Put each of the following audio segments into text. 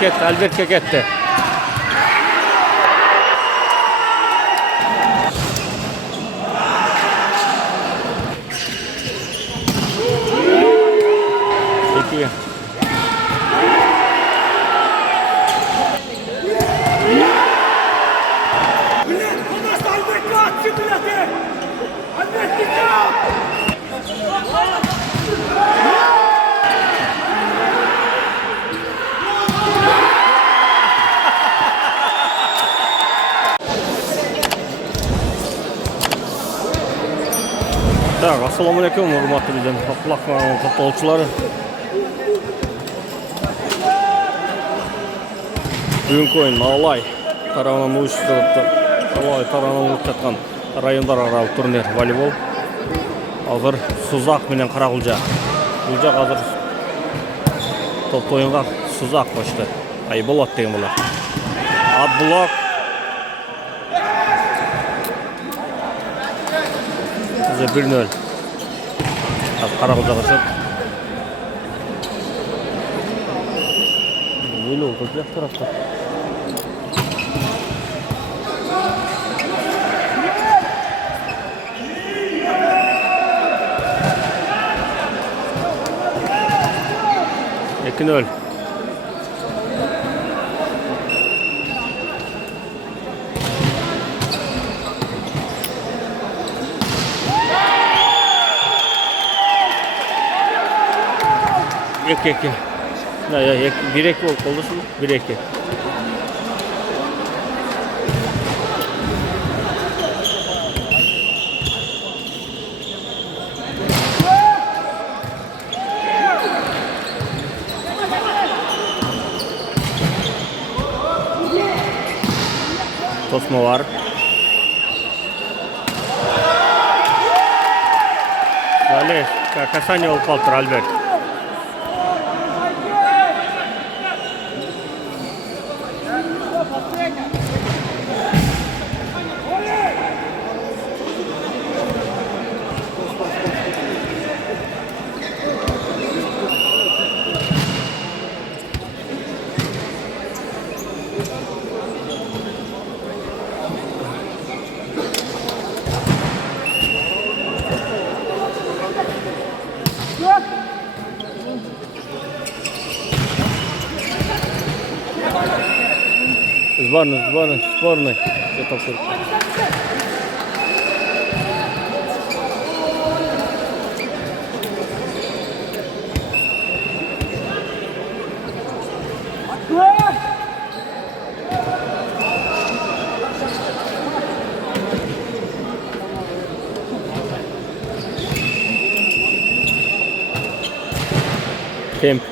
Ketdi, Albertga ketdi. Peki. Так, assalomu alaykum, hurmatli bizden quloq futbolchilari. Bugungi o'yin Nalay tarafından uyushtirildi. Nalay tarafından o'tkazilgan rayonlararo turnir voleybol. Hozir Suzaq bilan Qarag'ulja. Gulja hozir top o'yinga Suzaq qo'shdi. Ay bo'ladi degan bular. Abdulloh bize 1-0. Qarag'ulja qo'shib. Böyle oldu bir tarafta. Yakın öl. Ek. Ya, bir ek oldu şimdi. Bir ek. Tosma var. Vale, kazanıyor Palter Albert. Сборной. Это круто. Темп.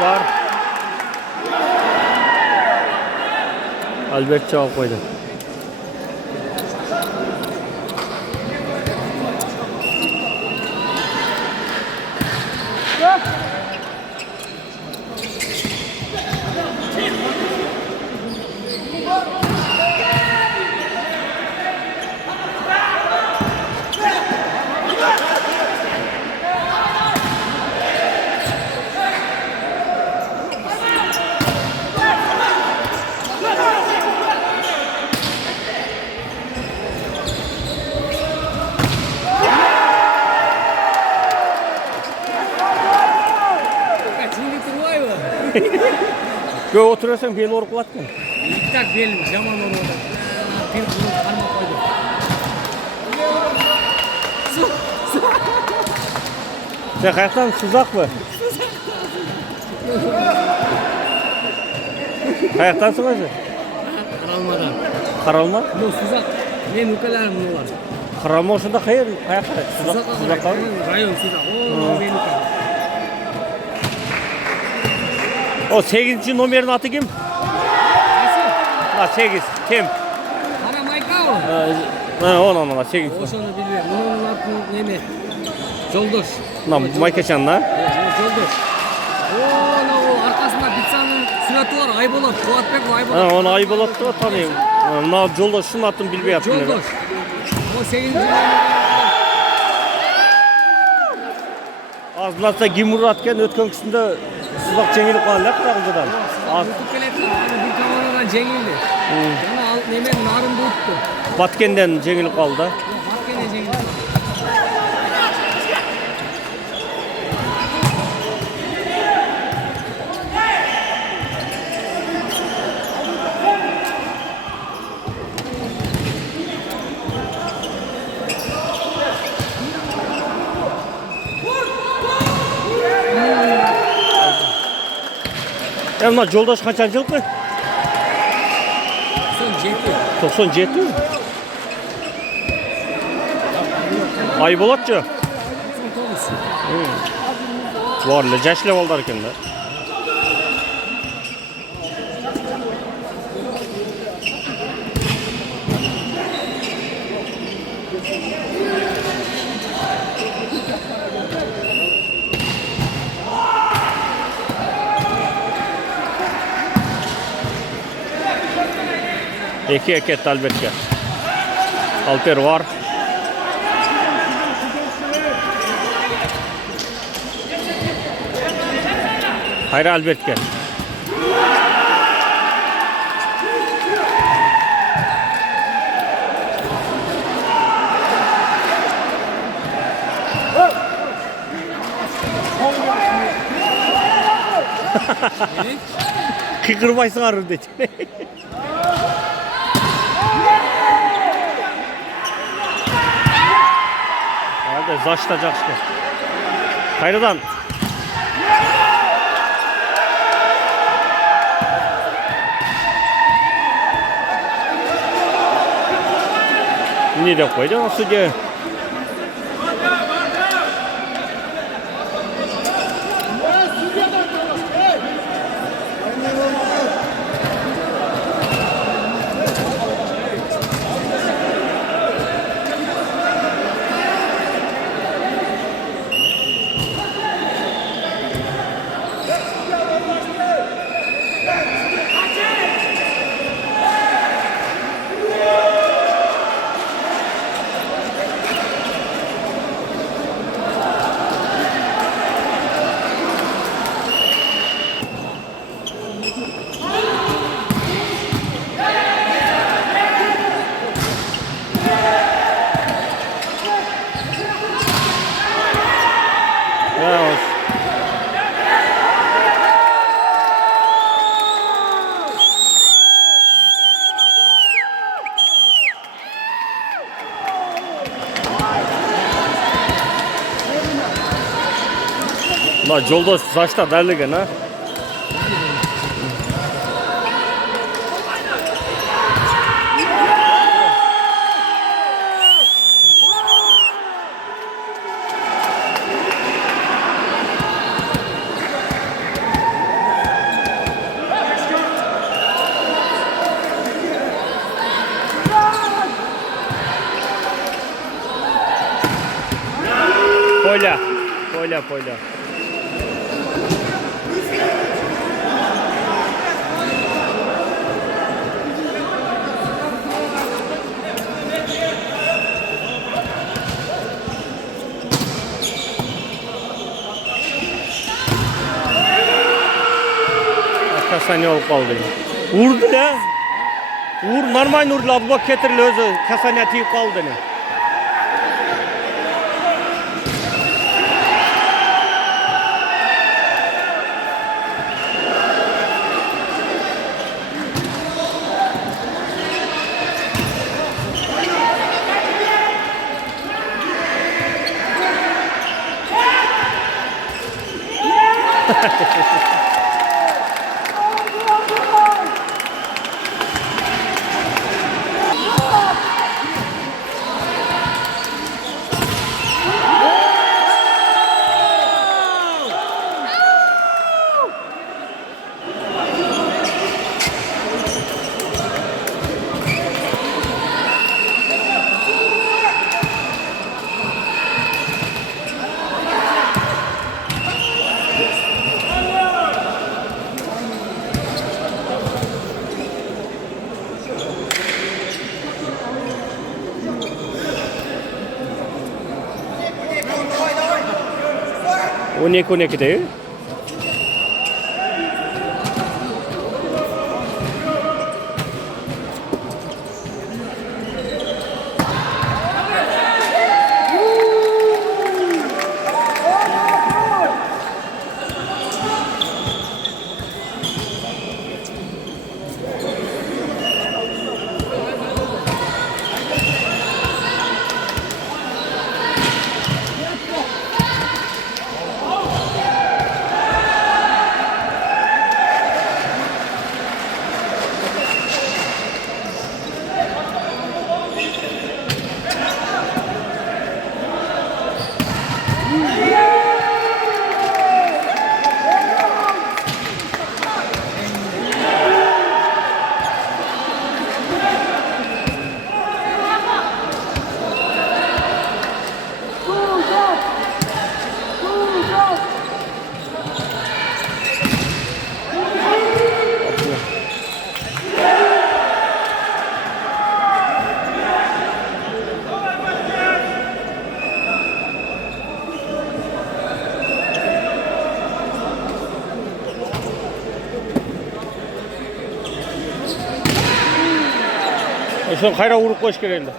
Var. Albert cevap koydu. Köy oturuyorsan bel orup kılattın. Tak belim zaman orada. Bir bunu kalma koydu. Sen kayaktan Suzaq mı? Kayaktansın hacı? Karalmadan. Karalma? Bu Suzaq. Men ukalarim bunu var. Karalma olsun da hayır. Kayakta. Suzaq rayon Suzaq. O benim ukalarim. O 8. numaranın atı kim? Nasıl? Ha 8. Kim? Para Maykao. Ona 8. Ошону билбейм. Мунун атын неме? Жолдош. Мына Майкачан да? Жолдош. Оно аркасында пиццанын сүрөтү бар, Айболот, Кубатбек Айболот. Оны Айболотты таныйм. Мына Жолдоштун атын билбей аттым. Жолдош. О 8-нчи. Азласа Гимурат кен өткөн күсүндө сузак жеңилип калды Каракылжадан. Утуп келет, аны бир командадан жеңилди. Жана ал немен нарынды утту. Баткенден жеңилип калды. Баткенден жеңилди. Мына Жолдош канчанчылыкпы? Son 97. Айболотчу? 99. Бар эле жаш эле балдар экен да. Эки кетти албетте. Алтер бар. Кайра албетке. Кыйкырбайсыңар дейт. Hadi zaşta жақсы. Қайрадан. Не деп қойды судья? Мына Жолдош зашта дәліген, а? Поля. Касание olып қалды. Урды да? Ур нормально урды, бұл кетірлі өзі касание тиіп қалды. 12-12'de. Şunu kayra vurup koş geldi.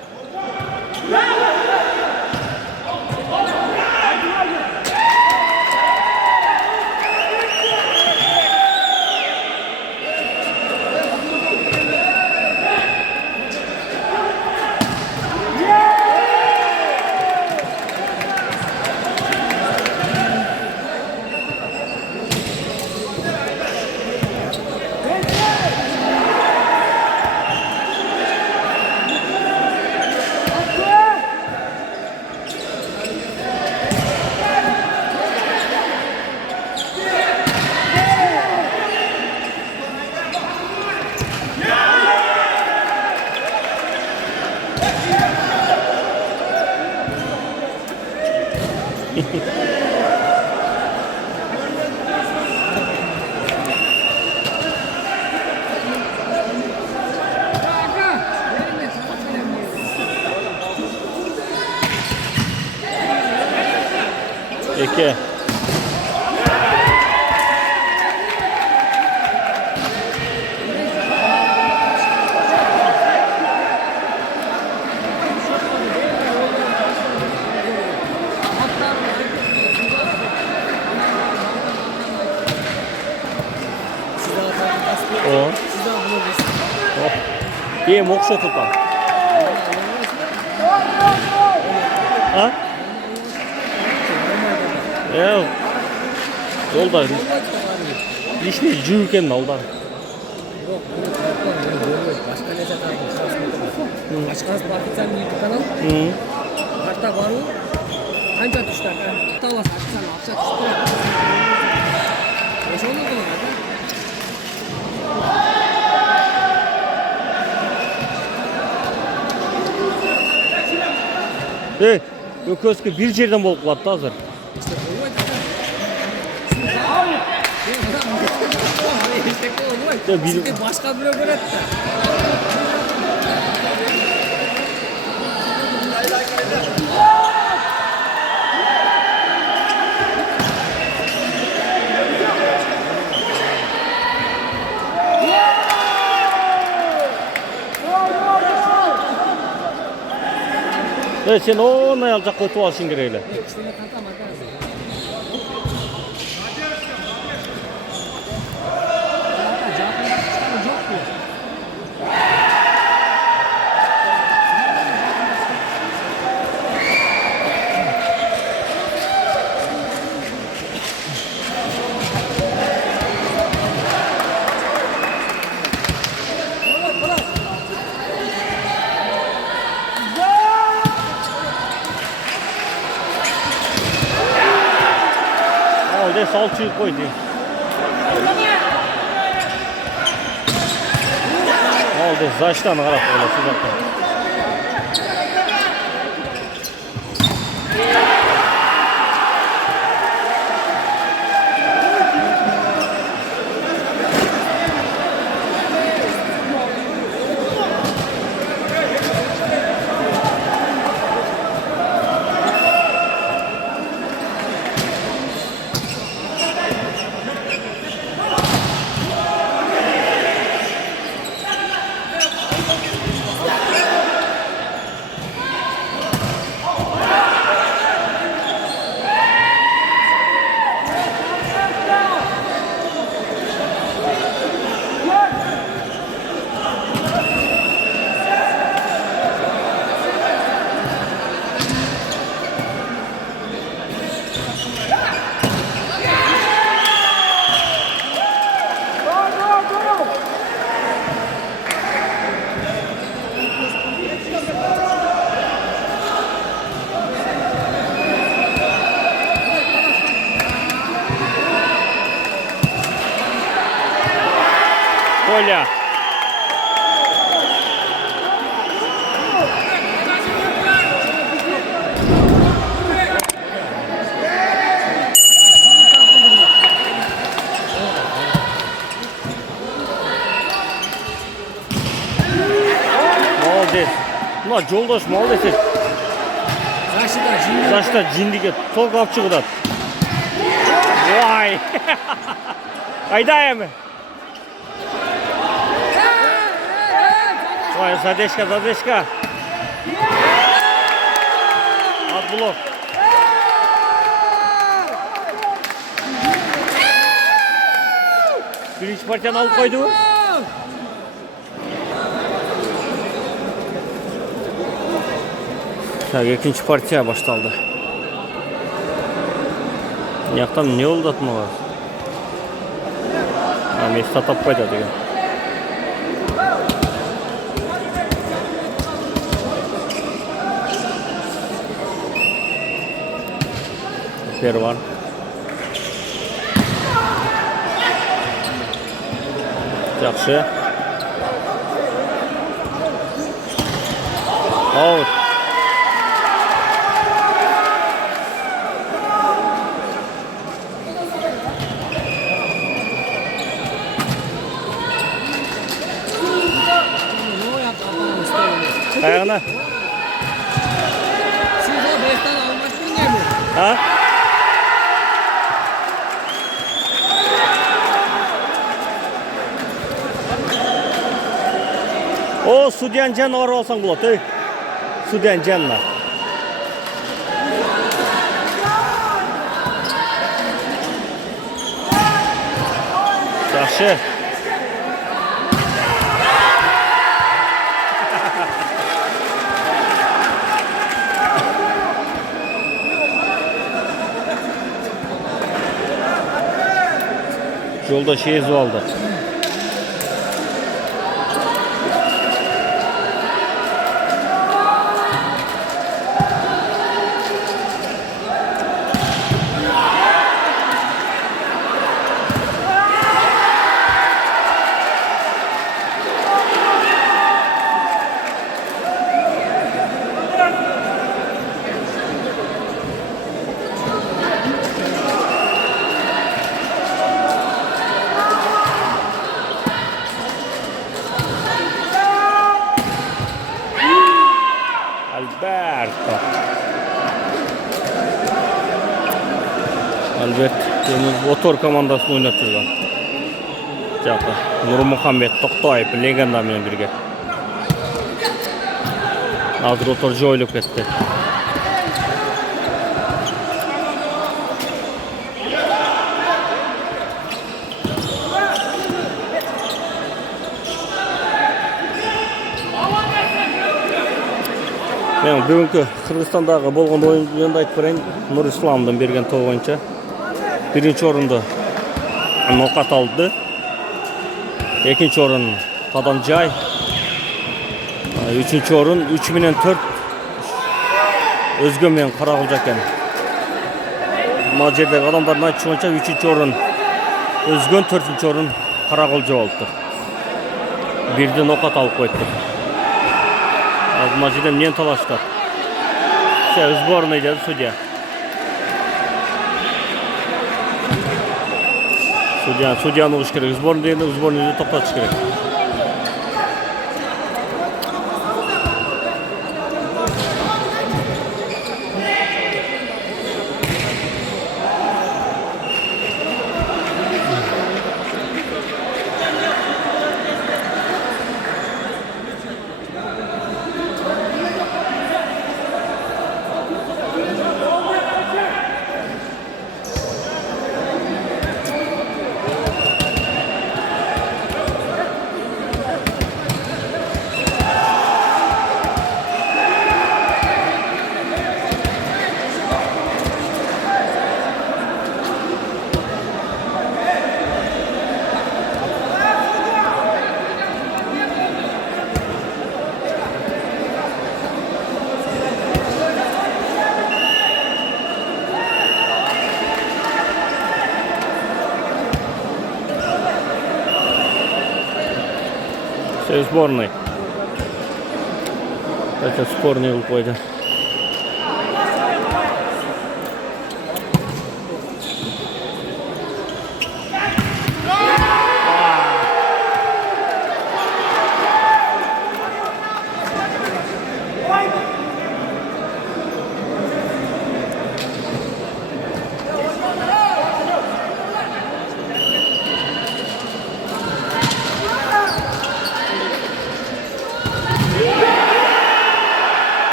İki. O. İyi mokşa tutan. Ha? Ya. Yolda. İşte jürken aldan. Ашқазы партизан YouTube канал. Карта бару. Қанша түшті? Талас партизан ақша түшті. Ошоны кылган да. Өкөзгө бир жерден болуп калат да азыр. Башка бирөө көрөт да. Sen onu al жаққа өтіп алышың керек эле. Sol çık koydu. Oldu. Zaçtan qarab qo'ylar suzaqdan. Коля. Молодец. Мына жолдош молодец. Зашта жиндиге ток алып чыгып атат. Ой. Кайда эми? Ой, задешка. Отблок. Birinci partiyani alıp koydu mu? Так, ikinci partiya başlandı. Яқтан не oldu atmalar? Mesut atap koydu деген. Перван. Жақсы. Аут. Ayağına. Siz o bestan almak bilmiyor mu? Ha? O судьяның жанына барып алсаң болады, ей. Судьяның жанына. Жақсы. Жолда езіп алды. Альберт Отор командасын ойнап жүрген. Жапы Нұрмұхаммед Тоқтаев легендамен бірге. Азыр Отор жойылып кетті. Мен бүгінгі Қырғызстандағы болған ойынды айтып берейін. Нұр Исламдың берген тобы бойынша birinci орынды Ноқат алды. Екінші орын Падамжай. Üçüncü орын 3-4 өзгөмен Қарақұлжа екен. Мына жердегі адамдардың айтуынша 3-ші орын өзгөн, 4-ші орын Қарақұлжа болды. Бірді Ноқат алып қойды. Мына жерден нен талаштар. Сборный деді судья. Судьяны ұғыш керек. Сборный тоқтатыш керек. Все сборный. Это спорный уходит.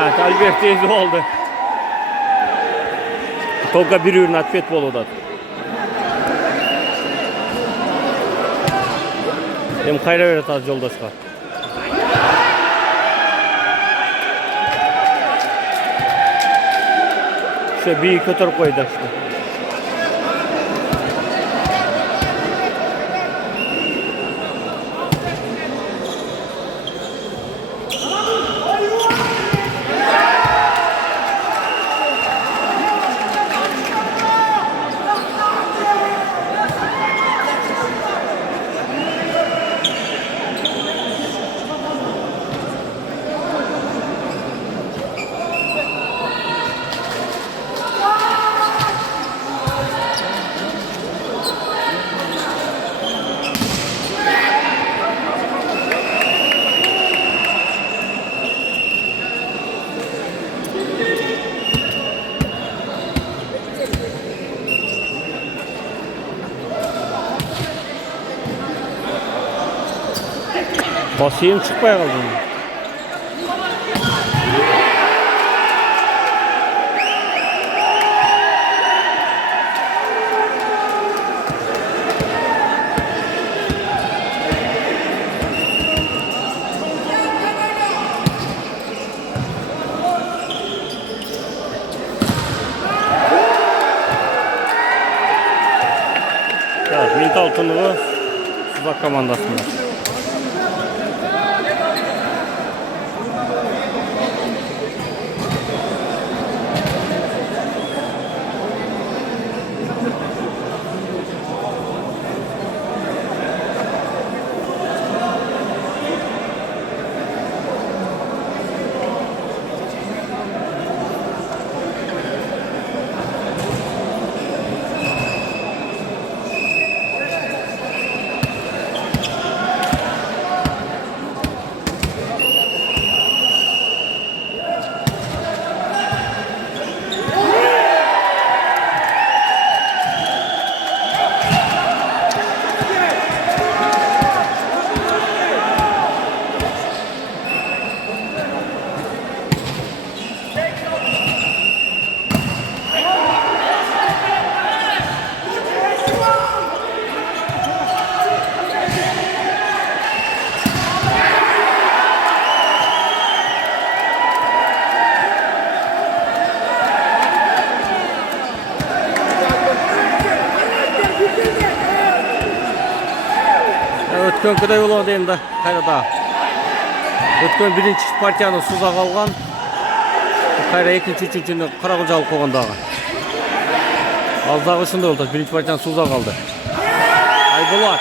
Evet, Albert teyze oldu. Tolga bir ürün atfet boludan. Hem kayra verir az yoldaşka. İşte bir kötür koydu işte. Basayım çıkmaya kaldım. Evet, Mintal Tınığı Sızak komandasında. Өткен күдай болады енді қайрада. Өткен бірінші партияны суза қалған. Қайра екінші үшіншіні Қарақұлжа алып қойғандағы. Алдағы шынды болды. Бірінші партияны суза қалды. Айболат.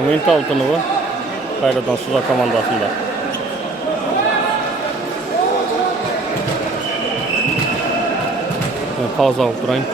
минут алтыны қайрадан Сузак командасында. Пауза алып тұрайын.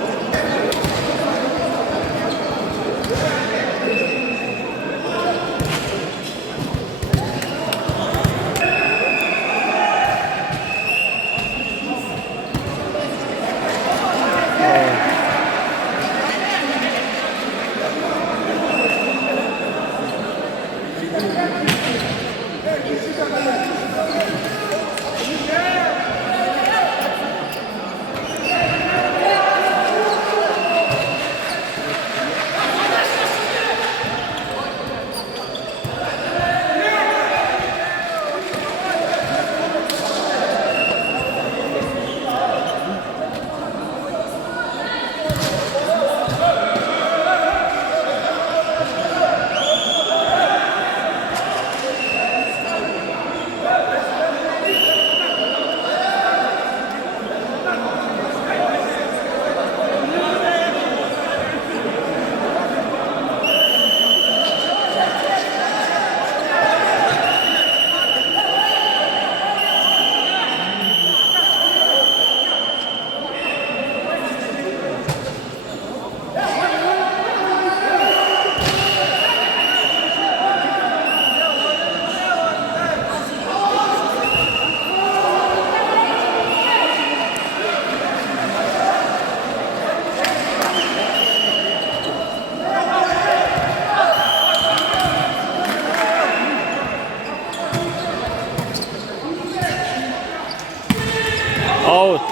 Аут.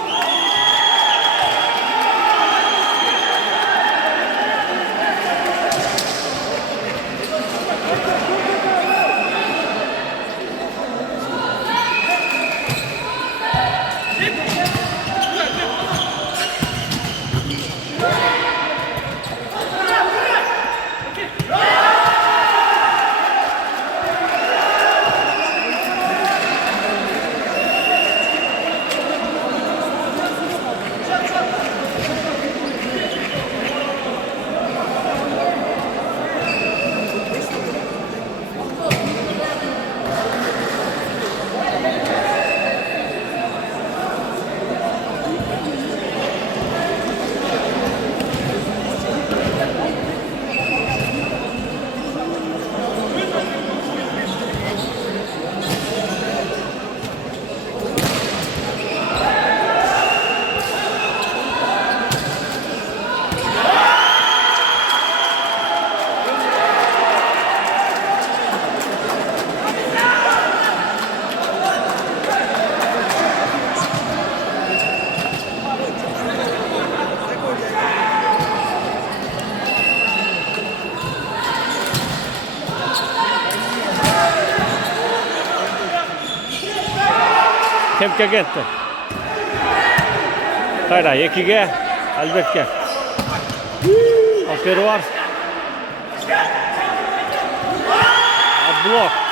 Кемке кетті. Қайда, екіге, әлбетке. Аспері бар. Блок.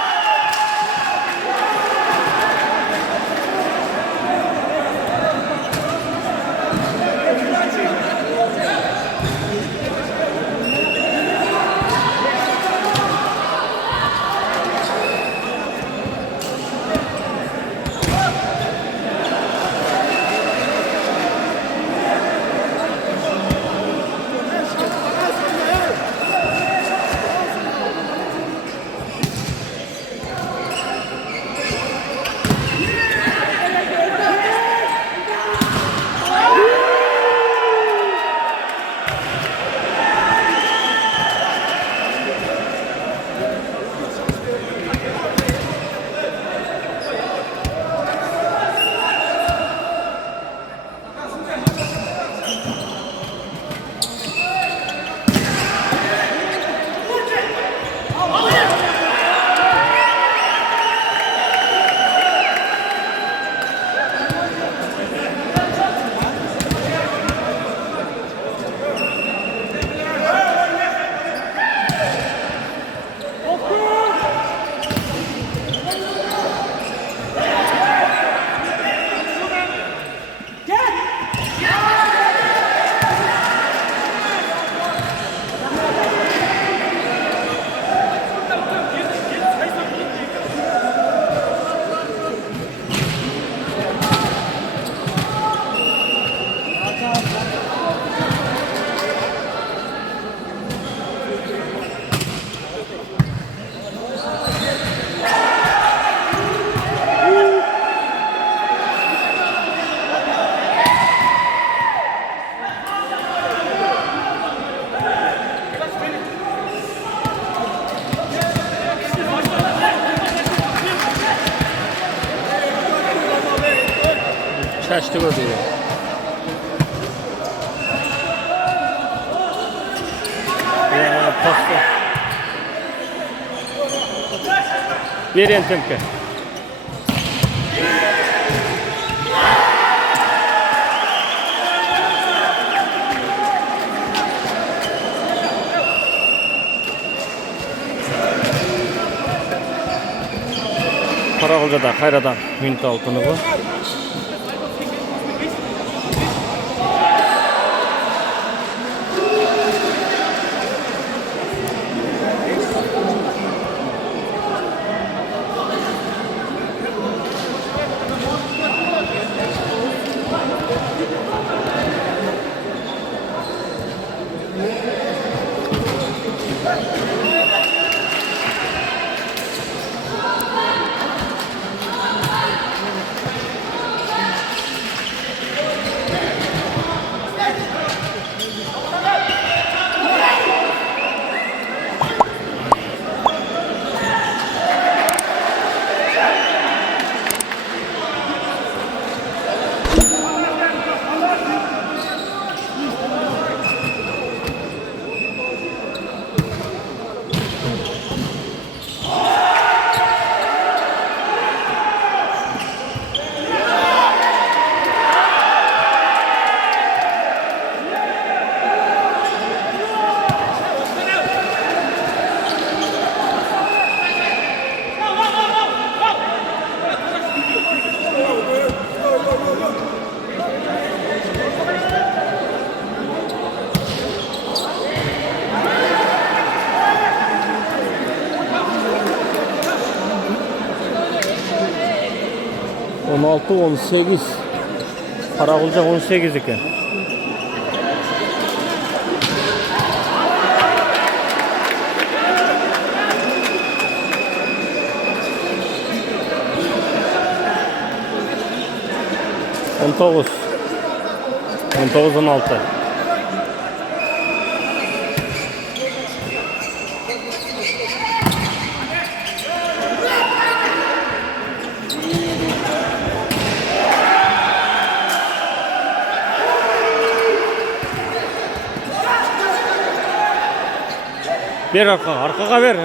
Şaştı gördü. Ya pasta. Veren temke. Karagılca'da Kayradan minut altını bu. On altı, 18. Karagılca 18 iken. On dokuz. 16. Ver arkaga ver.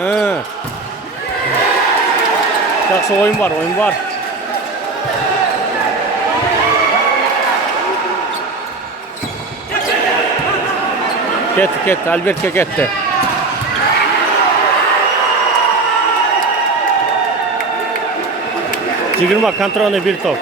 Yaxşı oyun var. Ketdi, Albert'e ketdi. Jigirma kontrolni bir top.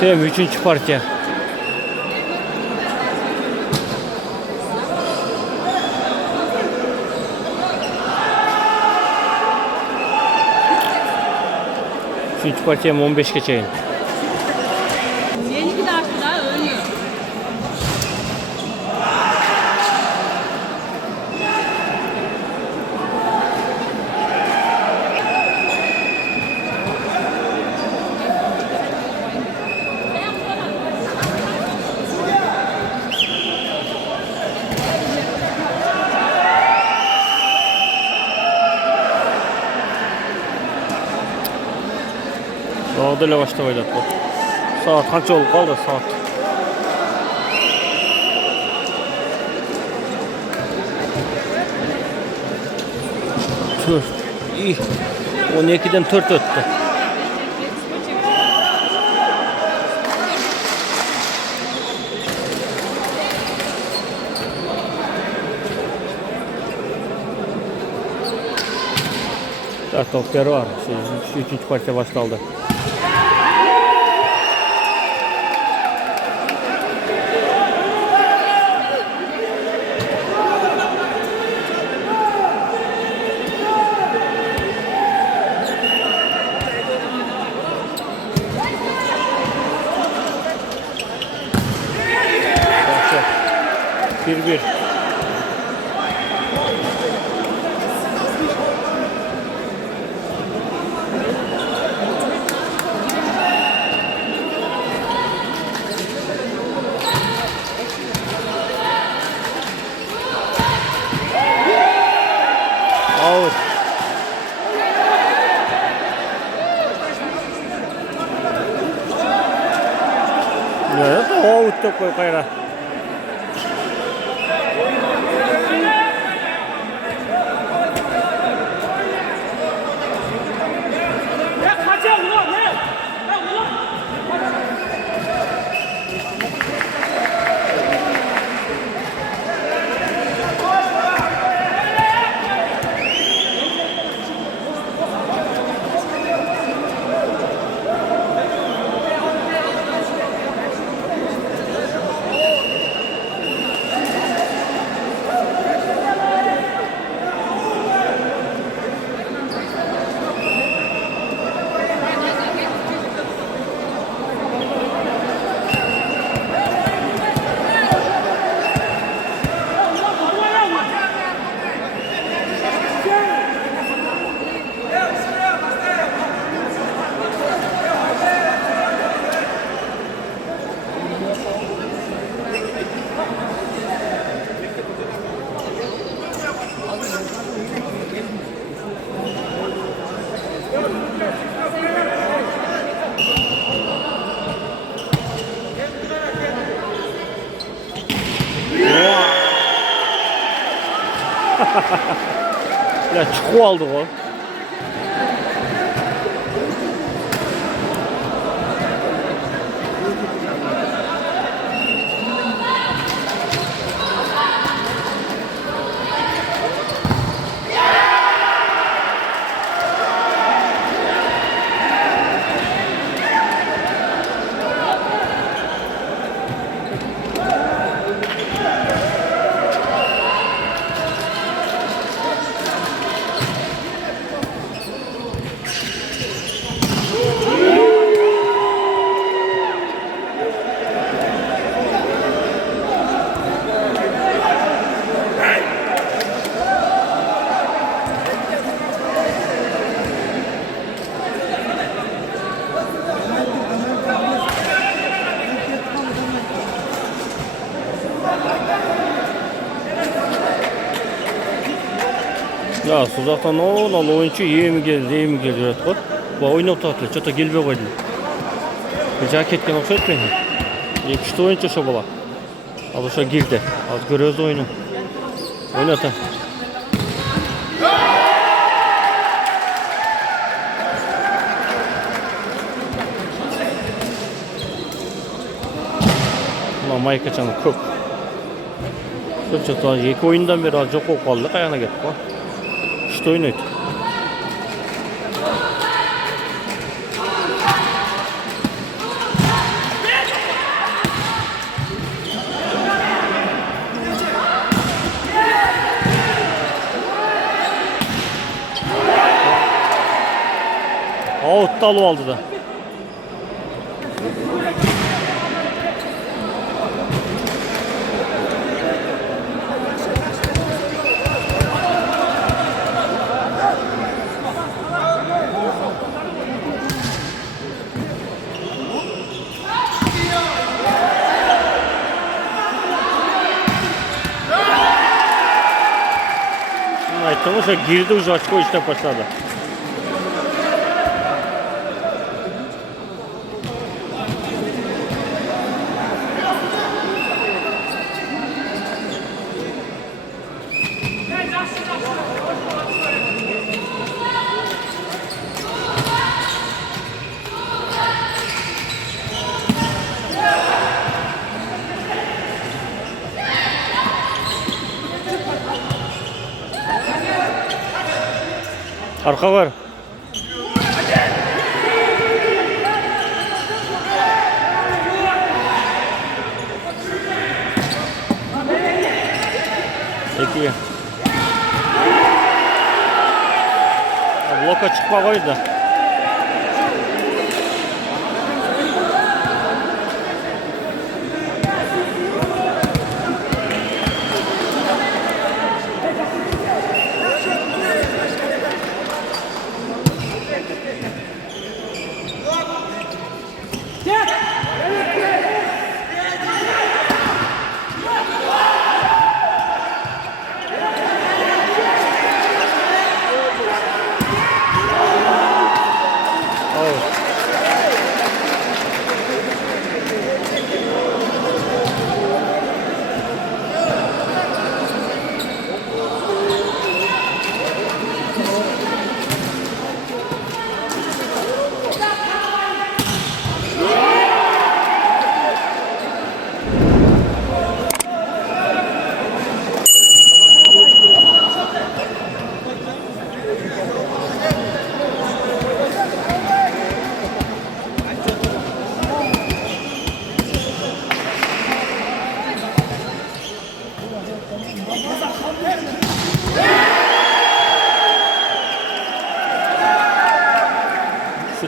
Sem 3. partiya. Üçüncü partiya 15 geçeyin. Yeni bir daha ölüyor. Dağda başta oynadı. Saat kaç oldu kaldı saat? Tür. İyi. 12'den 4 öttü. Topları var. Üçüncü partiye başlandı. 1-1. Out. Ya da out dep koy kayra. Ya çıkıp aldı o. Ya Suzak'tan olan oyuncu iyi mi geliyor atıyor. Bu oyunu otatlı, çota gelbe koydu. Rica ketken okşayıp beni. Ekşi oyuncu şu bala. Az oşa girdi. Az görüyoruz oyunu. Oynata. Ulan Mayka canı çok. Çota iki oyundan beri az çok kaldı. Kayana gittik. Что oyun oydu? Out dalı aldı da. Потому что girdi уже очко işte başladı. Arka var. Peki. Bloka çıkma koydu.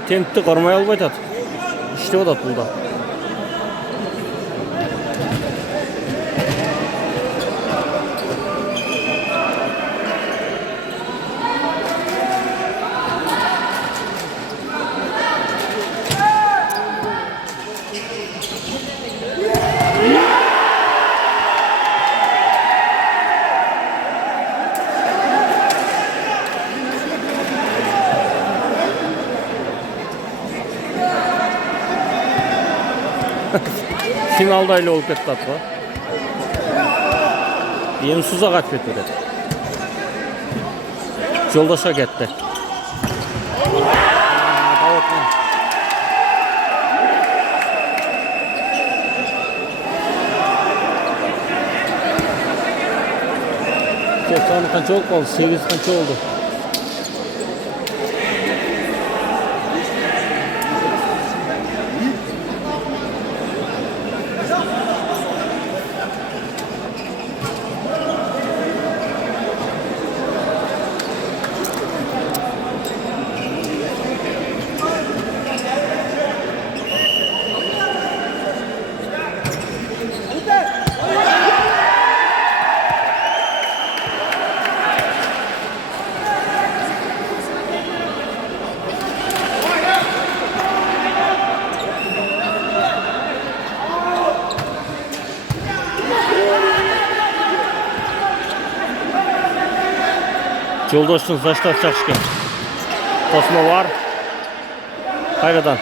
Tentni qarmay alып айтат. İşte atat bulda. Finalda öyle olup ketdi atı. Yeni Suzak atlet beredi. Joldaşa ketdi. Sani qancha olib qoldi? 8 qancha oldu? Жолдоштун заштат чакышкен. Тосма бар. Кайрадан.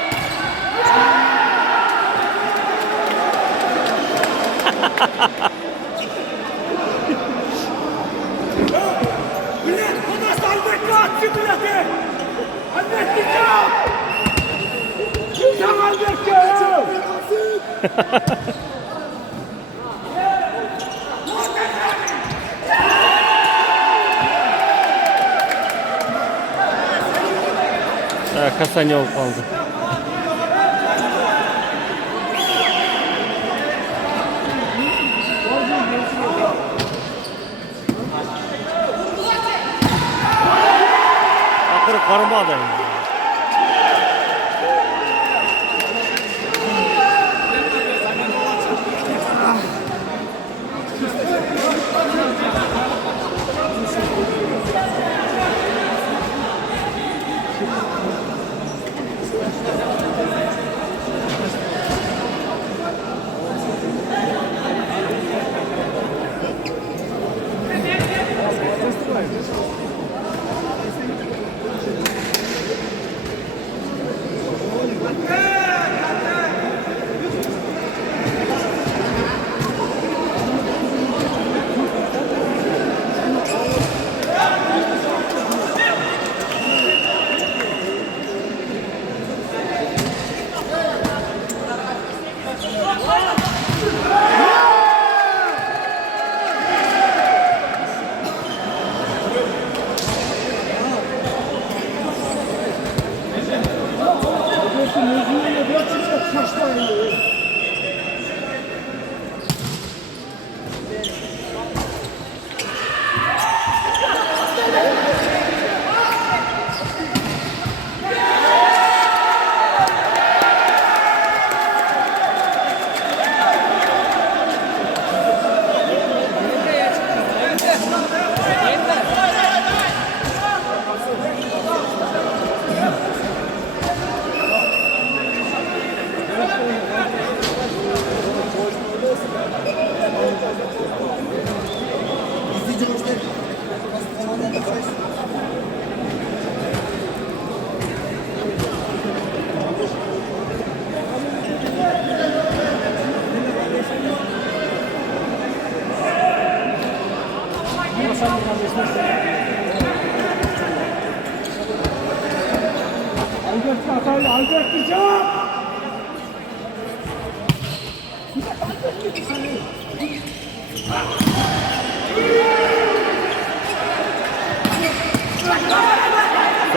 Kasanya olub qaldı. Axırı qarmadı.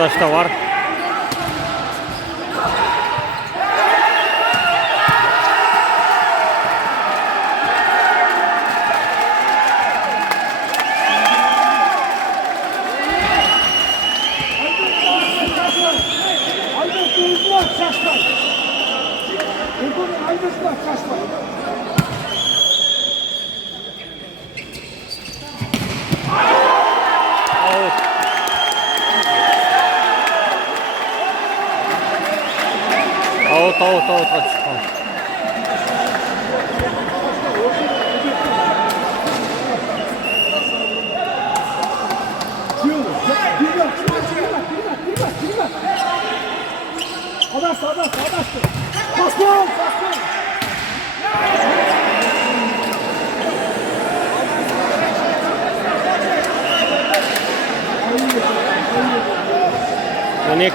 Taşta var. Albert Out. Out.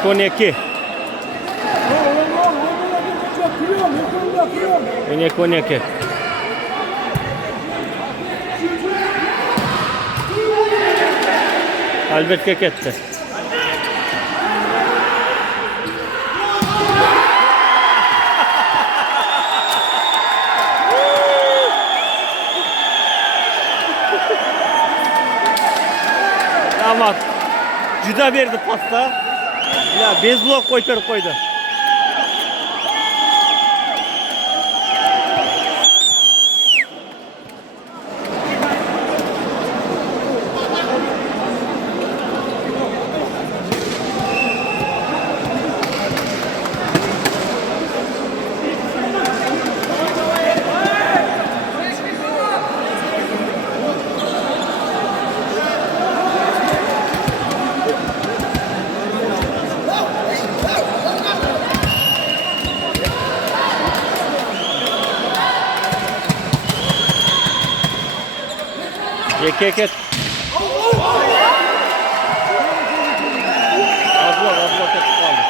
On iki. Albert'e ketdi. Ama juda berdi pasta. Ya bez blok koytarıp koydu. Ket. Azla tek kaldı.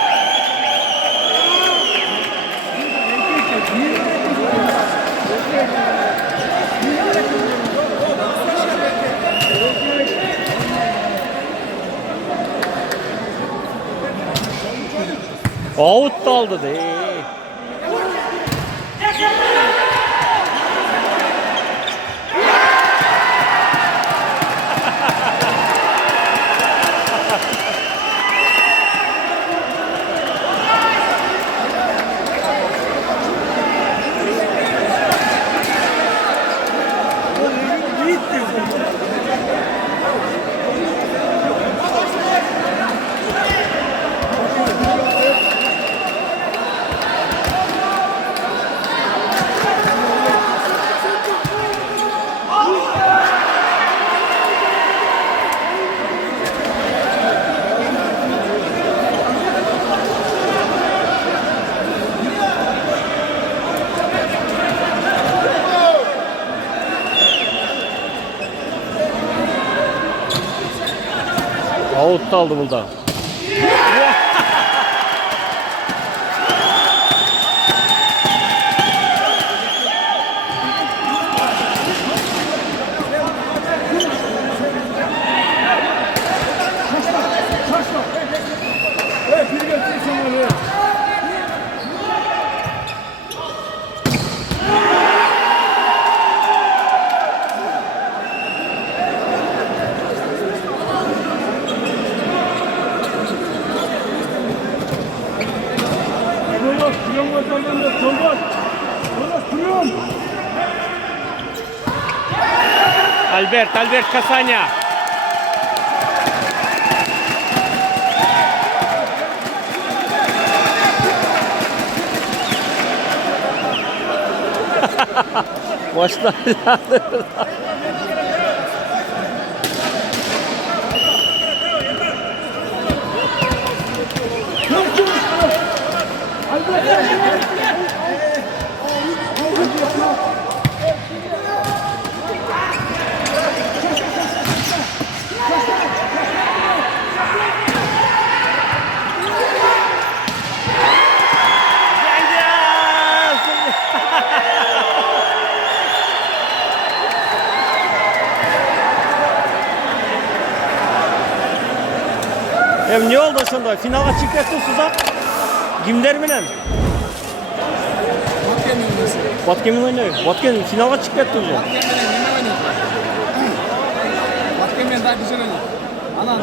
Out aldı de. Out aldı burada. Albert Kasanya. Başlar. Hem ne oldu sonunda? Finala çıkacaktın Suzak. Kimler bilen? Batken'in oynuyor. Batken finala çıkacaktı hocam. Batken'in daha güzel oynuyor. Anan,